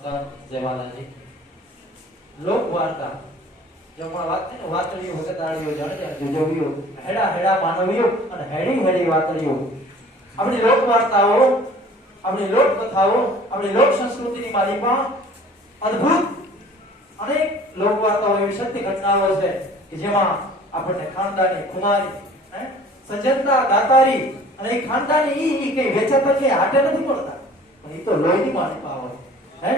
નમસ્કાર જય માતાજી લોક વાર્તા જેમાં વાત વાતડીઓ વગતાળીઓ જાણે જુજવીઓ હેડા હેડા માનવીઓ અને હેડી હેડી વાતળીઓ. આપણી લોકવાર્તાઓ, આપણી લોકકથાઓ, આપણી લોક સંસ્કૃતિની માલિકા અદ્ભુત અનેક લોકવાર્તાઓ એવી સત્ય ઘટનાઓ છે કે જેમાં આપણને ખાનદાની ખુમારી, હે, સજ્જનતા, દાતારી અને એ ખાનદાની ઈ કઈ વેચાતા છે હાટે નથી પડતા. પણ એ તો લોહીની માલિકા હોય. હે?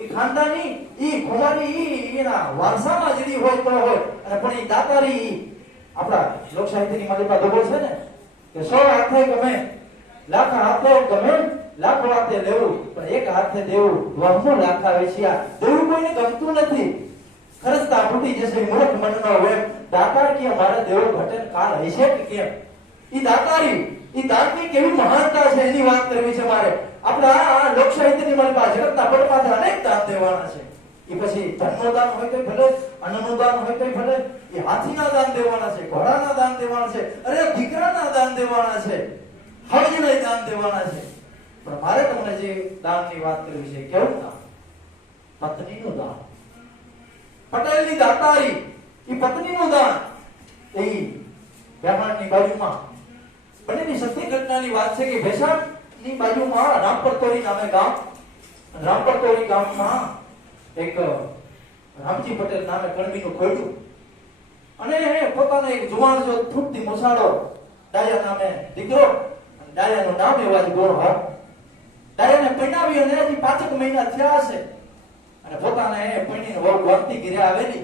એ ખાનદાની, ઈ ખુમારી ઈ એના વારસામાં જેવી હોય તો હોય. અને પણ એ દાતારી ઈ આપણા લોક સાહિત્યની માલિકા દબો છે ને, કે સો હાથે ગમે, લાખ હાથે ગમે, લાખ હાથે લેવું, પણ એક હાથે દેવું વહમો લાખા વેચ્યા. દેવું કોઈને ગમતું નથી. ખરસતા ફૂટી જશે મૂર્ખ મનનો વેમ. દાતાર કે મારે દેવું ઘટન કાળ હશે કે કેમ? ઈ દાતારી, ઈ દાતની કેવી મહાનતા છે એની વાત કરવી છે મારે. આપણે લોક સાહિત્યની પાસે જગતના પટમાથે અનેક દાન દેવાના છે. એ પછી ધનનો દાન હોય તો ભલે, અન્નનું દાન હોય તો ભલે, એ હાથીના દાન દેવાના છે, ઘોડાના દાન દેવાના છે, અરે દીકરાના દાન દેવાના છે હવજના દાન દેવાના છે. પણ મારે તમને જે દાનની વાત કરવી છે, કેવું દાન? પત્નીનું દાન. પટેલની દાતારી, એ પત્નીનું દાન. એ વ્યાપારની બાજુમાં. બનેલી સત્ય ઘટનાની વાત છે કે ભેસાણની બાજુમાં રામપરતોરી નામે ગામ. રામપરતોરી ગામમાં એક રામજી પટેલ નામે કણબીનું ખોલ્યું અને પોતાનો એક જુવાન જો ફૂટતી મોસાળો, ડાયા નામે દીકરો. ડાયાનું નામ એવા જ ગોળ હોય. ડાયાને પરણાવી અને હજી પાંચેક મહિના થયા હશે. અને પોતાને પૈણીને વહુ ગોમતી ઘીરે આવેલી.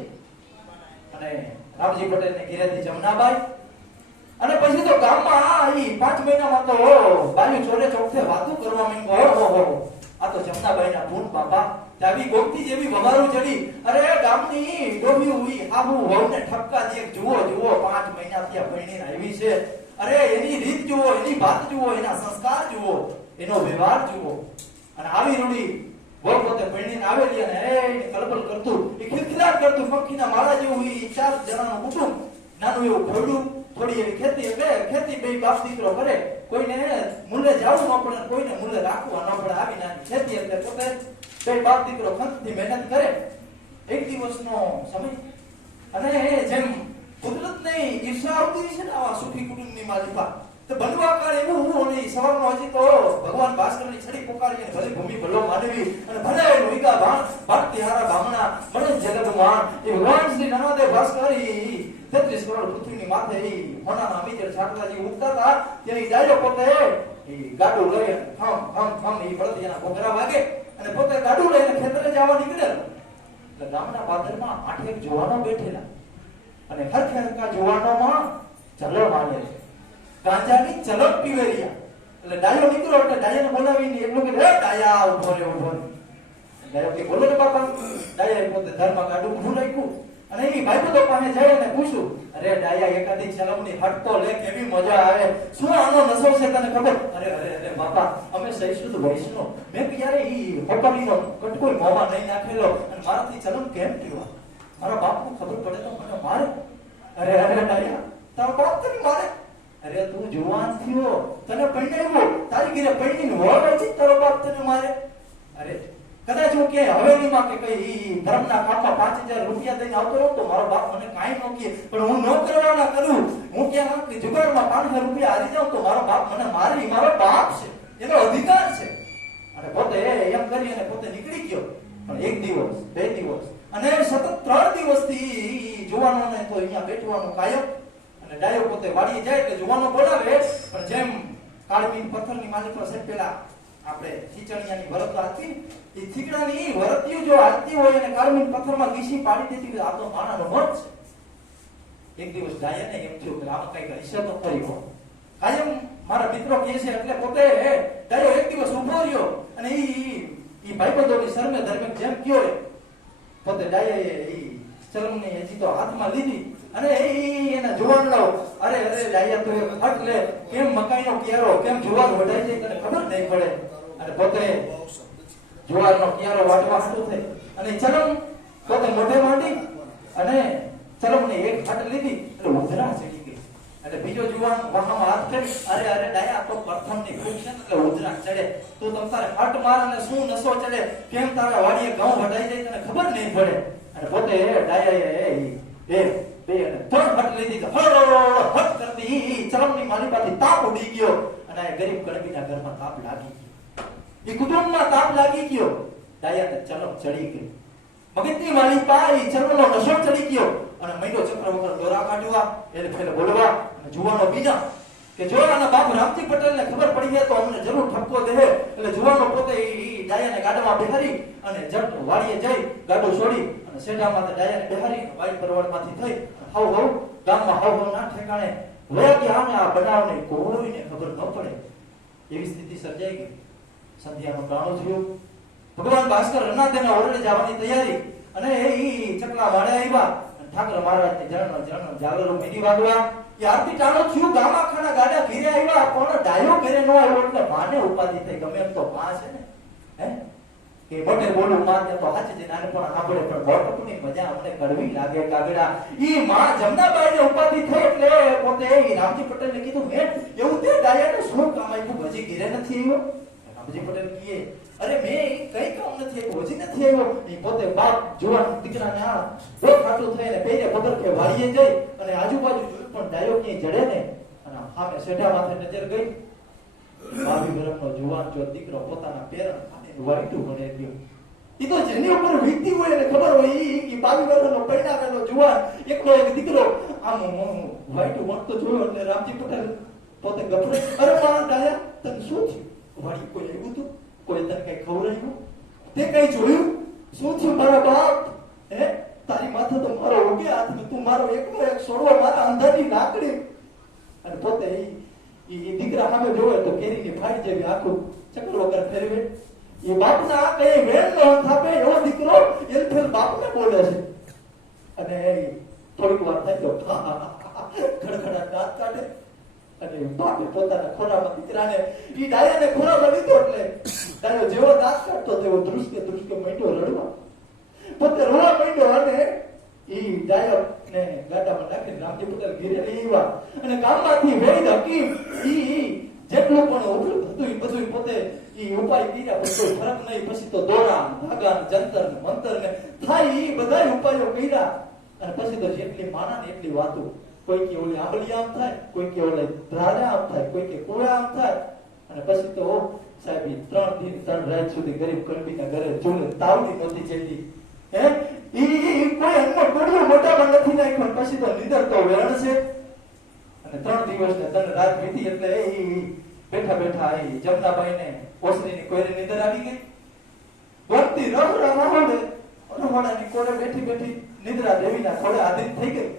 અને રામજી પટેલને ઘીરેથી જમનાબાઈ. અને પછી તો ગામમાં આવી પાંચ મહિનામાં તો બાજુ ચોરે ચોકથે વાતો કરવા માંગો હો હો. આ તો જમનાબાઈના પૂન બાપા. ચાવી ગોમતી જેવી વવારું ચડી. અરે ગામની ડોબી હુઈ આબુ વહુને ઠપકા દે જુઓ જુઓ, પાંચ મહિના થયા પૈણીને આવી છે. અરે, એની રીત જુઓ, એની વાત જુઓ, એના સંસ્કાર જુઓ, એનો વ્યવહાર જુઓ. અને આવી રૂડી વહુ પોતે ને આવેલી અને એ કલબલ કરતું, એ ખિલખિલાટ કરતું પંખીના માળા જેવું ચાર ચાર જણાનું કુટુંબ. નાનું એવું ખોરડું થોડી એવી ખેતી એટલે ખેતી બે બાપ દીકરો કરે, કોઈને મૂલે જાવું ન પડે કોઈને મૂલે રાખવા ન પડે. આવી નાની ખેતી એટલે પોતે બે બાપ દીકરો ખંતથી મહેનત કરે. એક દિવસનો સમય. અને જેમ કુદરતને ઈર્ષા આવતી છે ને આવા સુખી કુટુંબની માલિકા તો બનવા કાળ એવું હું અને સવારમાં હજી તો ભગવાન ભાસ્કરની છડી પોકારી અને ભલે ભૂમિ ભલો માનવી અને ભલે લોહિકા ભાણ ભક્તિ હારા ભામણા મને જગત માન એ ભગવાન શ્રી નર્મદે ભાસ્કર તેત્રીસ કરોડ પૃથ્વીની માથે એ હોનાના અમીજર છાટલાજી ઉગતા હતા, તેની ડાયો પોતે ગાડું લઈ થમ થમ થમ ઈ એના ઘોઘરા વાગે અને પોતે ગાડું લઈને ખેતરે જવા નીકળેલો. એટલે ગામના પાદરમાં આઠેક જવાનો બેઠેલા અને હરખે હરખા જવાનોમાં ચલો માને છે. ગાંજાની ચલક પીવેરિયા એટલે ડાયો નીકળ્યો એટલે ડાયાને બોલાવીને એમ કે ડાયા ઊભો રે, ઊભો ડાયો કે, બોલો ને બાપા. ડાયા પોતે ધર્મ કાઢું ઊભું રાખ્યું. અને એ ભાઈબંધો પાસે જાય અને પૂછ્યું અરે ડાયા, એકાદી ચલમની હટતો લે, કેવી મજા આવે. શું આનો નશો છે તને ખબર? અરે અરે અરે, બાપા, અમે સહિષ્ણુ વૈષ્ણુ મેં ક્યારે ઈ હોટલીનો કટકોઈ મોમાં નહીં નાખેલો અને મારાથી ચલમ કેમ પીવા મારા બાપને ખબર પડે તો મને મારે. અરે અરે, ડાયા, તારો બાપ તને મારે? અરે, તું જુવાન થયો. તને પરણાવ્યો તારી ઘરે પરણીને વર હતી તારો બાપ તને મારે. અરે કદાચ હું કે હવેલીમાં કે કઈ ધર્મના કાપા પાંચ હજાર રૂપિયા દઈને આવતો તો મારો બાપ મને કાંઈ ન કહે. પણ હું નોકરવાના કરું. હું ક્યાં કે જુગારમાં પાંચ રૂપિયા હારી જાઉં તો મારો બાપ મને મારે, મારો બાપ છે. એનો અધિકાર છે. અને પોતે એમ કરી અને પોતે નીકળી ગયો. પણ એક દિવસ, બે દિવસ, અને સતત ત્રણ દિવસથી જુવાનોને તો અહીંયા બેઠવાનું કાયમ અને ડાયો પોતે વાળી જાય એટલે જુવાનો બોલાવે. પણ જેમ કાળમીન પથ્થરની માલિક પાસે પેલા આપણે ખીચણિયાની વરત હતી એ થીગડાની વરતીઓ જો હાલતી હોય અને કાળમીન પથ્થરમાં ઘીસી પાડી દેતી હોય આ તો માણાનો મત છે. એક દિવસ ડાયાને એમ થયું કે આમાં કંઈક હશે તો ખરી કાયમ મારા મિત્રો કહે છે, એટલે પોતે ડાયો એક દિવસ ઊભો રહ્યો. અને ઈ ઈ ભાઈબંધોની શરમે ધર્મે જેમ કયો એ પોતે ડાયે ઈ શરમની હજી તો હાથમાં લીધી. ઈ એના જુવાનડો અરે અરે, ડાયા તો ફટ લે. કેમ મકાઈનો ક્યારો કેમ જુવાર વઢાઈ જાય તને ખબર નહીં પડે. અને પોતે જુવારનો ક્યારો વાટવા હાટું થઈ. અને ચરમ પોતે મોઢે માંડી અને ચલમને એક ફટ લીધી એટલે ઉધરા ચડી ગઈ. એટલે બીજો જુવાન વાહમાં હાથ કરી અરે અરે, ડાયા તો પ્રથમની ખૂબ છે એટલે ઉધરા ચડે. તું તમ તારે હટ માર અને શું નસો ચડે? કેમ તારા વાડીએ ઘઉં વઢાઈ જાય તને ખબર નહીં પડે? અને પોતે ડાયા એ એ બે ત્રણ હટ લઈ દીધો હળો કરતી. ચરમની માલિકાથી તાપ ઉડી ગયો અને ગરીબ કડબીના ઘરમાં તાપ લાગી ગયો. એ કુટુંબમાં તાપ લાગી ગયો. દાયાને ચરમ ચડી ગયો મગજની માલિકા એ ચરમનો નશો ચડી ગયો અને મહિનો ચક્ર વગર દોરા કાઢવા, એને ફેલે બોલવા અને જુવાનો બીજા કે જો આના બાપ રામજી પટેલને ખબર પડી જાય તો અમને જરૂર ઠપકો દે એટલે જુવાનો પોતે ઈ ડાયાને ગાડામાં બેહારી અને જટ વાડીએ જઈ ગાડો છોડી અને સેઢામાંથી ડાયાને બેહારી વાડી પરવાડમાંથી થઈ હાવ હાવ ગામમાં હાવ હાવ ના ઠેકાણે વયા કે આને આ બનાવને કોઈને ખબર ન પડે. એવી સ્થિતિ સર્જાઈ ગઈ. સંધ્યાનો ગાણો થયો. ભગવાન ભાસ્કર રનાદેના ઓરડે જવાની તૈયારી અને એ ચકલા વાળે આવ્યા અને મહારાજ ને જણ જણ જાગરો મીડી વાગવા. એ આરતી ટાણો થયું ગામા ખાના ગાડા ઘીરે આવ્યા, પણ ડાયો ઘરે ન આવ્યો એટલે માને ઉપાધિ થઈ ગમે એમ તો પાંચ છે ને. હે? કે બટે બોલું માં ને તો હાચી નાને પણ આપણે પણ મોટપની મજા અમને કરવી લાગે કાગડા? ઈ માં જમનાબાઈને ઉપાધિ થઈ એટલે પોતે ઈ રામજી પટેલને કીધું, હે, એવું તે ડાયાને શું કામ આપ્યું હજી ઘીરે નથી આવ્યો? રામજી પટેલ કીએ, અરે મેં કઈ કામ નથી આવ્યું હજી નથી આવ્યો એ પોતે બાપ જુવાન દીકરાને આ બે ખાટું થઈને પેરે પગર કે વાળીએ જઈ, અને આજુબાજુ જોયું પણ ડાયો ક્યાંય જડે ને અને સામે સેઢા માથે નજર ગઈ. બાવી નો જુવાન, જો દીકરો પોતાના પેરણ વાઈટું ભણે ગયો તો જેની ઉપર વીતી હોય એને ખબર હોય એ બાવી વર્ષનો પરિણામેલો જુવાન એકલો એક દીકરો. આમ વાઈટું ભણતો જોયો એટલે રામજી પટેલ પોતે ગભરે અરે મારા ડાયા તને શું થયું? વાળી કોઈ આવ્યું હતું કોઈ તને કઈ ખવડાવ્યું? તે કઈ જોયું? શું થયું મારા બાપ? હે? તારી માથે તો મારો ઉગે હાથ તું મારો એકલો એક સોડવા મારા અંધારી લાકડી. અને પોતે ઈ દીકરા સામે જોવે તો કેરીની ફાઈ જેવી આખું ચક્ર વગર ફેરવે. એ બાપના કઈ વેણ નો થાપે એવો દીકરો એલ ફેલ બાપને બોલે છે. અને થોડીક વાર થાય તો ખડખડા દાંત કાઢે. અને બાપે પોતાના ખોરામાં દીકરાને, ઈ ડાયાને ખોરામાં લીધો એટલે ડાયો જેવો દાંત કાઢતો તેવો ધ્રુસકે ધ્રુસકે માંડ્યો રડવા. પોતે રોવા માંડ્યો અને ઈ ડાયો ને ગાડામાં નાખીને રામજી અને ગામમાંથી વૈદ હકીમ ઈ જેટલું પણ ઉપલબ્ધ હતું બધું પોતે એ ઉપાય કર્યા કોઈ ફરક નહીં. પછી તો દોરા ભાગા જંતર, મંતર ને થાય એ બધા ઉપાયો કર્યા અને પછી તો જેટલી માના ને એટલી વાતો. કોઈ કે ઓલી આંબલી આમ થાય, કોઈ કે ઓલે ધ્રાડા આમ થાય, કોઈ કે કોળા આમ થાય. અને પછી તો સાહેબ ત્રણ દિન, ત્રણ રાત સુધી ગરીબ કડબીના ઘરે જોડે તાવની નહોતી જેટલી. હે? ઈ કોઈ અન્ન ગોળીઓ મોટામાં નથી નાખ્યો. પછી તો નીદર તો વેરણ છે અને ત્રણ દિવસ ને રાત વીતી એટલે એ બેઠા બેઠા એ જમનાબાઈ ને ઓસરીની કોઈની નીંદર આવી ગઈ. ભક્તિ રહ રમાડે. રમાડાની કોરે બેઠી બેઠી નિદ્રા દેવીના થોડે આધીન થઈ ગઈ.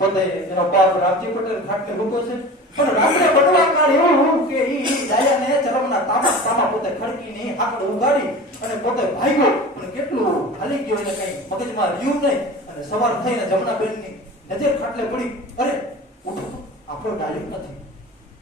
પોતે એનો બાપ રામજી પટેલ ખાટલે ઊભો છે. પણ રાત્રે બનવા કાળ એવું હું કે ઈ ડાયાને ચરમના તામા તામા પોતે ખડકીને આકડ ઉગાડી અને પોતે ભાગ્યો. પણ કેટલું હાલી ગયો એને કઈ મગજમાં રહ્યું નહીં. અને સવાર થઈને જમના બેનની નજર ખાટલે પડી. અરે ઉઠો આપણો ડાયો નથી.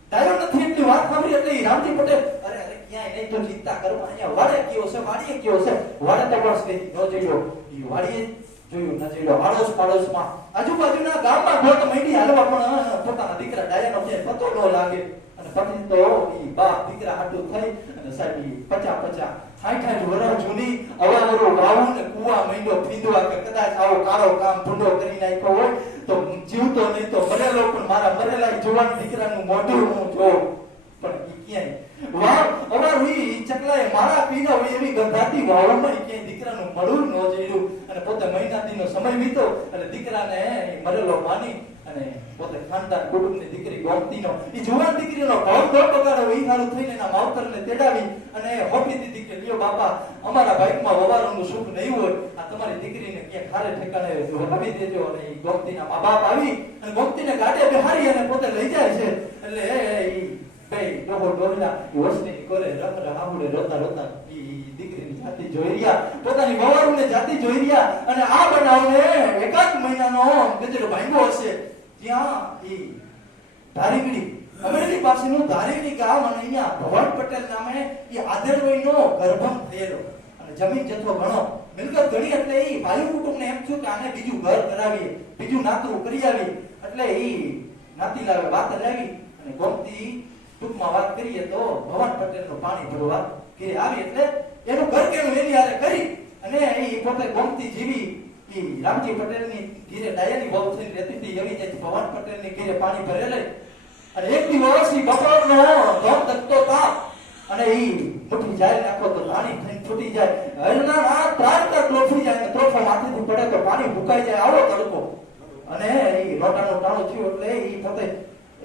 ડાયો નથી એટલી વાત સાંભળી એટલે રામજી પટેલ અરે અરે, ક્યાંય નહીં તો ચિંતા કરવા અહીંયા વાડે કયો છે, વાડીએ કયો છે? વાડે તો બસ કરી ન જોયો. ઈ વાડીએ જોયું, ન જોયો. આડોશ પાડોશમાં આજુબાજુના ગામમાં ગોત મૈડી હાલવા પણ પોતાના દીકરા ડાયાનો ક્યાંય પતો ન લાગે. અને પછી તો ઈ બાપ દીકરા હાટું થઈ, અને સાહેબ ઈ પચા પચા સાઠ સાઠ વર્ષ જૂની અવાવરો વાવું ને કુવા મહિનો ફીંદવા કે કદાચ આવો કાળો કામ ભૂંડો કરી નાખ્યો હોય તો જીવતો નહીં તો મરેલો પણ મારા મરેલા જુવાન દીકરાનું મોઢું હું જોઉં. પણ ક્યાંય? વાવ અમાર હુઈ ચકલાએ મારા પીના હોય એવી ગંધાતી વાવમાં ક્યાંય દીકરાનું મળું ન જોયું. અને પોતે મહિના દીનો સમય વીતો અને દીકરાને મરેલો માની અને પોતે ખાનદાન કુટુંબની દીકરી ગોમતીનો એ જુવાન દીકરીનો ભાવ દોડ બગાડો એ હારું થઈને એના માવતરને તેડાવી અને હોપી દીધી કે લ્યો બાપા, અમારા બાઈકમાં વવારોનું સુખ નહીં હોય, આ તમારી દીકરીને ક્યાંક ખારે ઠેકાણે વહાવી દેજો. અને એ ગોમતીના મા બાપ આવી અને ગોમતીને ગાડે બિહારી અને પોતે લઈ જાય છે. એટલે એ કઈ ડોહો ડોહલા વસ્તી કરે રમ રહામુડે રોતા રોતા જોઈ રહ્યા. પોતાની જાતિ જોઈ રહ્યા. અને આ બનાવને એકાદ મહિનાનો ગજરો ભાંગો હશે. જમીન જથ્થો ઘણો. મિલકત ઘણી એટલે આને બીજું ઘર કરાવીએ, બીજું નાતું કરી આવી એટલે એ નાતી લાવે વાત લાવી અને ગોમતી ટૂંકમાં વાત કરીએ તો ભવાન પટેલનું પાણી ભરવા કે આવી. એટલે એનું ઘર કેવું કરી. અને એ ગોમતી જીવી ઈ રામજી પટેલની ઘીરે ડાયરી બહુ થઈને રહેતી હતી એવી જ ભવાન પટેલની ઘીરે પાણી ભરેલે. અને એક દિવસ ઈ બપોરનો ધોમ ધકતો તાપ, અને ઈ મુઠ્ઠી જાય નાખો તો પાણી થઈને છૂટી જાય. હરના ના ત્રાટકા ત્રોફી જાય ને ત્રોફો માથેથી પડે તો પાણી ભૂકાઈ જાય આવો તડકો. અને ઈ રોટાનું ટાણો થયો એટલે ઈ પોતે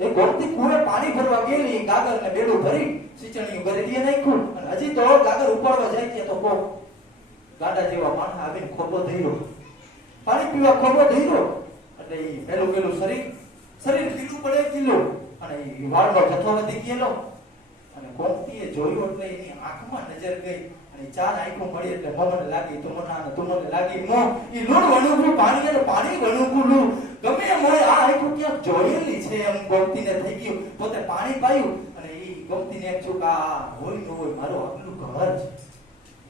એ ગોમતી કુએ પાણી ભરવા ગયેલી ગાગર ને બેડું ભરી સિંચણીયું ભરેલી એ નાખ્યું. અને હજી તો ગાગર ઉપાડવા જાય છે તો કોક ગાડા જેવા માણસ આવીને ખોબો ધર્યો. પાણી પીવા ખોબો ગયો એટલે એ પેલું પેલું શરીર શરીર ખીલું પડે ખીલું અને એ વાળનો જથ્થો વધી ગયેલો. અને ગોમતીએ જોયું એટલે એની આંખમાં નજર ગઈ. અને ચાર આંખો મળી એટલે મને લાગી તું મને આને તું મને લાગી. મો એ લૂણ વણુકું પાણી અને પાણી વણુકું લૂણ ગમે એમ હોય, આ આંખો ક્યાંક જોયેલી છે એમ ગોમતીને થઈ ગયું. પોતે પાણી પાયું અને એ ગોમતીને એમ છું કે આ હોય ન હોય, મારો આગલું ઘર છે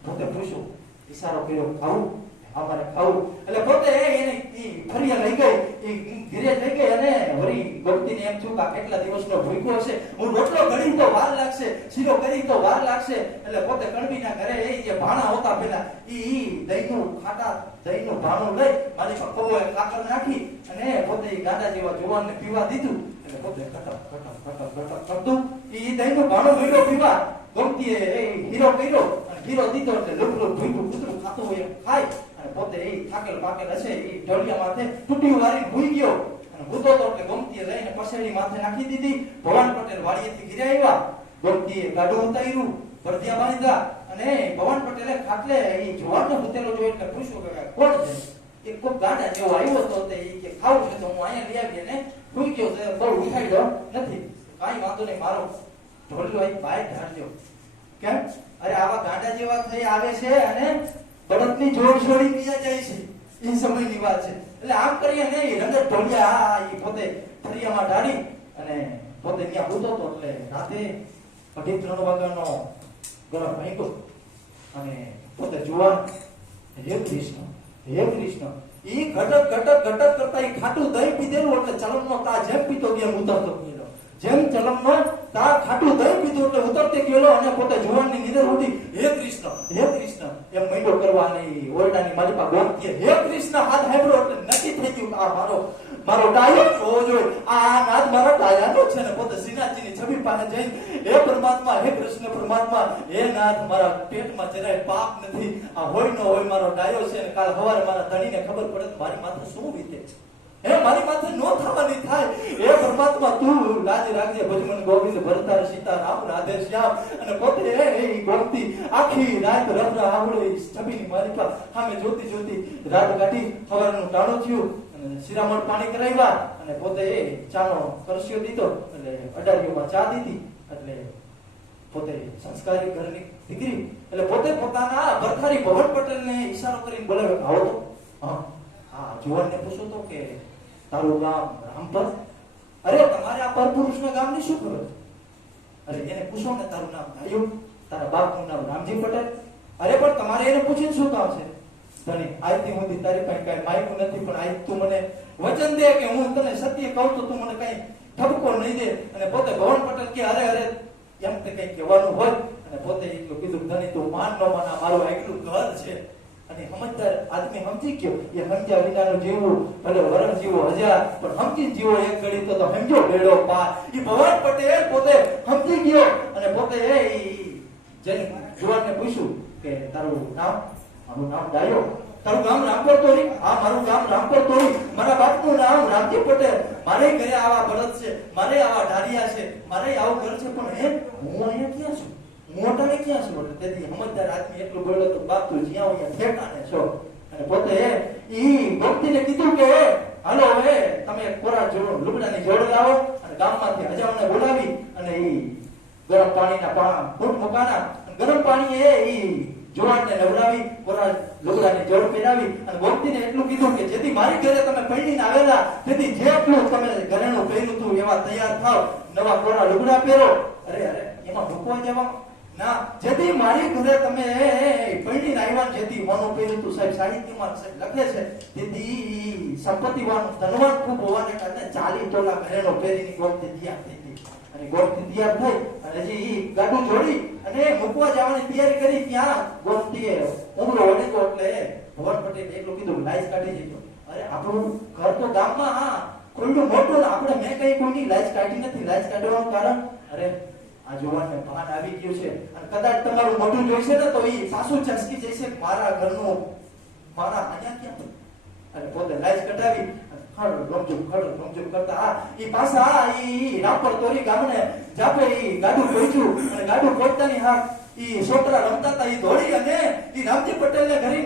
પોતે પૂછ્યું, ઈશારો કર્યો, ખાવું? ભૂખ્યો એ નાખી અને પોતે ઈ ગાડા જેવા જુવાનને પીવા દીધું. એટલે પોતે ભાણું પીવા ગમતીએ એ હીરો કર્યો. હીરો દીધો એટલે લુકડું ભૂંયકું કૂતરું ખાતું હોય ખાય. અને પોતે એ થાકેલ પાકેલ હશે એ ઢળિયા માથે તૂટી વારી ભૂઈ ગયો. અને ભૂતો તો એટલે ગમતીએ લઈને પછેડી માથે નાખી દીધી. ભવાન પટેલ વાડીએથી ઘીરે આવ્યા. ગમતીએ ગાડું ઉતાર્યું ભરતિયા બાંધ્યા. અને ભવાન પટેલે ખાટલે એ જુવાનનો ભૂતેલો જોઈ એટલે પૂછ્યું કે કોણ છે? એ ખૂબ ગાડા જેવો આવ્યો હતો તે કે ખાવું છે તો હું અહીંયા લઈ આવી અને ભૂઈ ગયો છે બહુ ઉઠાડ્યો નથી. કાંઈ વાંધો નહીં, મારો ઢોલિયો અહીં બહાર ઢાળજો કેમ? અરે આવા ગાંડા જેવા થઈ આવે છે અને બળદની જોડ છોડી બીજા જાય છે. એ સમયની વાત છે. એટલે આમ કરીએ નહીં એ રંગત ઢોલિયા ઈ પોતે ફરિયામાં ઢાળી અને પોતે ત્યાં ભૂતો હતો એટલે રાતે અઢી ત્રણ વાગ્યાનો ગરમ ભાંગ્યો અને પોતે જુવાન, હે કૃષ્ણ હે કૃષ્ણ. એ ઘટક ઘટક ઘટક કરતા એ ખાટું દહીં પીધેલું એટલે ચલણનો તા જેમ પીતો તેમ ઉતરતો ગયેલો. જેમ ચલણનો તા ખાટું દહીં પીધું એટલે ઉતરતે ગયેલો અને પોતે જોવાની નીંદર ઉઠી હે કૃષ્ણ હે કૃષ્ણ. એમ મૈંડો કરવાની ઓરડાની મારી પાસે કે, હે કૃષ્ણ, હાથ હાંભળો એટલે નક્કી થઈ ગયું આ મારો મારો ડાયો જોવો જોઈએ. આ નાદ મારા ડાયાનો છે. ને પોતે શ્રીનાથજીની છબી પાસે જઈને હે પરમાત્મા, હે કૃષ્ણ પરમાત્મા, હે નાથ, મારા પેટમાં જરાય પાપ નથી. આ હોય ન હોય મારો ડાયો છે ને કાલ સવારે મારા ધણીને ખબર પડે મારી માથે શું વીતે છે. હે, મારી પાસે નો થવાની થાય. હે, પરમાત્મા, તું રાજે રાખજે. ભજમન ગોવિંદ ભરતાર સીતા રામ રાધે શ્યામ અને પોતે, હે એ ગોમતી આખી રાત રમ આવડે છબીની માલિકા સામે જોતી જોતી રાત કાઢી સવારનું ટાણો થયું શિરામણ પાણી કરાવ્યા અને પોતે એ ચાનો કરસ્યો દીધો. એટલે અઢારીઓમાં ચા દીધી. એટલે પોતે સંસ્કારી ઘરની દીકરી. એટલે પોતે પોતાના ભરથારી ભવન પટેલને ઈશારો કરીને બોલાવ્યો. આવો તો. હા. હા, જુવાનને પૂછો તો કે તારું ગામ રામપર અરે, તમારે આ પરપુરુષના ગામની શું ખબર? અરે, એને પૂછો ને તારું નામ ધાર્યું તારા બાપનું નામ રામજી પટેલ. અરે, પણ તમારે એને પૂછીને શું કામ છે? ધણી આજથી હું તારી પાસે કઈ માયકું નથી, પણ આજ તું મને વચન દે કે હું તને સત્ય કહું તો તું મને કઈ ઠપકો નહીં દે. અને પોતે ભવન પટેલ કે અરે અરે, એમ તે કઈ કહેવાનું હોય. અને પોતે એટલું કીધું, ધણી, તું માન ન માના મારું એકલું ઘર છે. અને સમજદાર આદમી સમજી ગયો. એ સમજ્યા વિનાનું જીવવું ભલે વરણ જીવો હજાર, પણ સમજી જીવો એક ઘડી તો સમજો બેડો પાર. એ ભવન પટેલ પોતે સમજી ગયો. અને પોતે એ જેને જુવાનને પૂછ્યું કે, તારું નામ? મારું નામ ડાયો. તારું ગામ રામપર તોરી આ મારું ગામ રામપર તોરી મારા બાપનું નામ રામજી પટેલ. મારે ઘરે આવા બળદ છે. મારે આવા ઢારિયા છે. મારે આવું ઘર છે. પણ હે, હું અહીંયા ક્યાં છું? મોટાને ક્યાં છો તેથી સમજદાર આદમી એટલું બોલો તો બાપ તું જ્યાં હોય ઠેકાને છો. અને પોતે ઈ ભક્તિને કીધું કે, હાલો હવે તમે કોરા જોડો, લુગડાની જોડ લાવો અને ગામમાંથી હજામને બોલાવી અને ઈ ગરમ પાણીના પા ફૂટ મુકાના ગરમ પાણી એ ઈ જુવાનને નવડાવી, કોરા લુગડાની જોડ પહેરાવી અને ભક્તિને એટલું કીધું કે, જેથી મારી ઘરે તમે પૈણીને આવેલા, તેથી જેટલું તમે ઘરેણું પહેર્યું હતું એવા તૈયાર થાવ, નવા કોરા લુગડા પહેરો. અરે અરે, એમાં ભૂકવા જવા ના, જેથી મારી ઘરે તમે પૈણી નાયવાન જેથી વાનો પહેર્યું તો સાહેબ, સાહિત્યમાં લખે છે, તેથી સંપત્તિવાન ધનવાન ખૂબ હોવાને કારણે ચાલી તોલા ઘરેનો પહેરીની ગોળથી દિયા થઈ ગઈ. અને ગોળથી દિયા થઈ અને હજી એ ગાડું જોડી અને મૂકવા જવાની તૈયારી કરી ત્યાં ગોળથી ઉમરો વળી ગયો એટલે ભવન પટેલ એકલું કીધું, લાઈસ કાઢી જજો અરે, આપણું ઘર તો ગામમાં, હા કોઈનું મોટું, આપણે મેં કઈ કોઈની લાઈસ કાઢી નથી, લાઈસ કાઢવાનું કારણ? અરે આ જોવાને ભાન આવી ગયું છે. અને કદાચ તમારું મોઢું જોઈશે ને તો એ સાસુ ચસકી જશે, મારા ઘરનો, મારા અહીંયા ક્યાં અને પોતે લાઈસ કઢાવી ખડ રમઝુમ ખડ રમઝુમ કરતા આ ઈ આ ઈ રાપર તોરી ગામને જાપે ઈ ગાડું પહોંચ્યું અને ગાડું પહોંચતાની હા ઈ છોકરા રમતા હતા, ઈ દોડી અને ઈ રામજી પટેલને ઘરે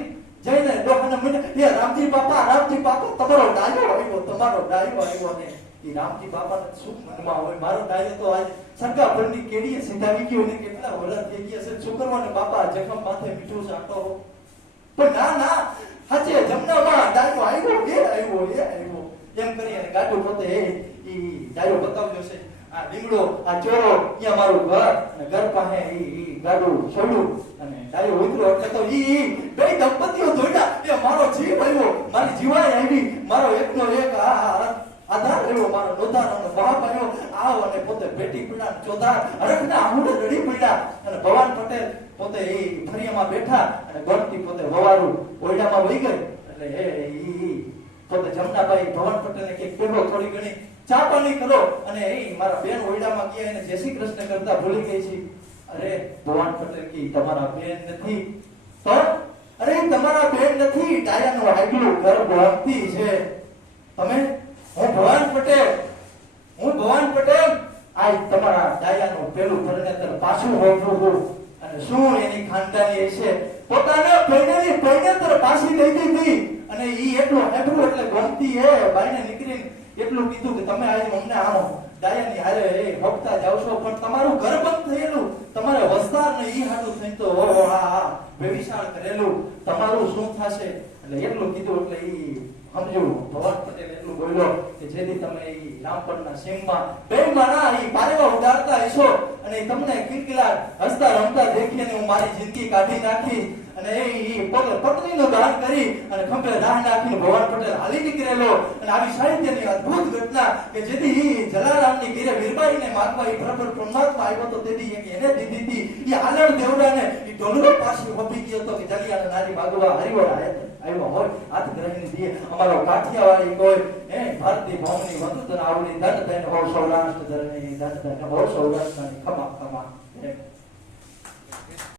જઈને ડોહાને મને એ રામજી બાપા રામજી બાપા, તમારો ડાયો આવ્યો, તમારો ડાયો આવ્યો ને. ઈ રામજી બાપાને શું મનમાં હોય? મારો ડાયો તો આજે સરકાર ભરની કેડીએ સીધાવી ગયો ને કેટલા વર્ષ થઈ ગયા છે? છોકરવાને બાપા જખમ માથે મીઠું સાટો પણ ના ના. હાચે જમનામાં ડાયો આવ્યો, એ આવ્યો એ આવ્યો. એમ કરી અને ગાડું પોતે એ ઈ બતાવ્યો છે. આ લીમડો, આ ચોરો અહીંયા મારું ઘર અને ઘર પાસે ઈ ગાડું છોડ્યું અને ડાયો ઉતરો એટલે તો ઈ બે દંપતીઓ જોઈડા એ મારો જીવ આવ્યો, મારી જીવાય આવી. મારો એકનો એક આ અને બાપ આવ્યો આવ અને પોતે ભેટી પીડા ચોધા હરખના આમુડે રડી પડ્યા અને ભવાન પટેલ પોતે એ ફરિયામાં બેઠા અને ગણતી પોતે વવારું ઓરડામાં વહી ગઈ. એટલે એ પોતે જમનાભાઈ ભવન પટેલને કે કેવો થોડી ઘણી ચા પાણી કરો. અને એ મારા બેન ઓરડામાં ગયા એને જય શ્રી કૃષ્ણ કરતા ભૂલી ગઈ છે. અરે ભવાન પટેલ કી તમારા બેન નથી. તો અરે તમારા બેન નથી. ડાયાનું હાડલું ઘર ભણતી છે. તમે, હું ભવાન પટેલ આજ તમારા ડાયાનું પેલું પરિણતર પાછું હોવું અને શું એની ખાનદાની છે? પોતાના પૈણેલી પરિણતર પાછી લઈ દીધી અને ઈ એટલો હેઠું એટલે ગમતી એ બાઈને નીકળીને એટલું કીધું કે તમે આજે અમને આવો. ડાયાની હારે એ હપ્તા જાવ છો, પણ તમારું ઘર બંધ થયેલું, તમારે વસ્તાર ને ઈ હાટું થઈ તો ઓહો હા હા વ્યભિચાર કરેલું. તમારું શું થશે? એટલે એટલું કીધું એટલે ઈ સમજો ભગવાન પટેલ એટલું બોલ્યો કે જેથી તમે ઈ રામપરના સીમમાં બે માણા ઈ પારેવા ઉડાડતા હશો અને તમને કિલકિલા હસતા રમતા દેખીને હું મારી જિંદગી કાઢી નાખી અને એ ઈ પોતે દાન કરી અને ખંભે રાહ નાખીને ભગવાન પટેલ હાલી નીકળેલો. અને આવી સાહિત્યની અદ્ભુત ઘટના કે જેથી ઈ જલારામની ઘેરે વીરબાઈને માગવા બરાબર પરમાત્મા આવ્યો તો તેથી એને દીધી હતી. જલિયાને નારી ભાગવા હરિવર આવ્યો હોય આ ગ્રહની દીએ અમારો કાઠિયાવાડી કોઈ એ ભારતી ભૌમની વતુતન આવડી, ધન ધન, હો સૌરાષ્ટ્ર ધરની ધન ધન, હો સૌરાષ્ટ્રની ખમા ખમા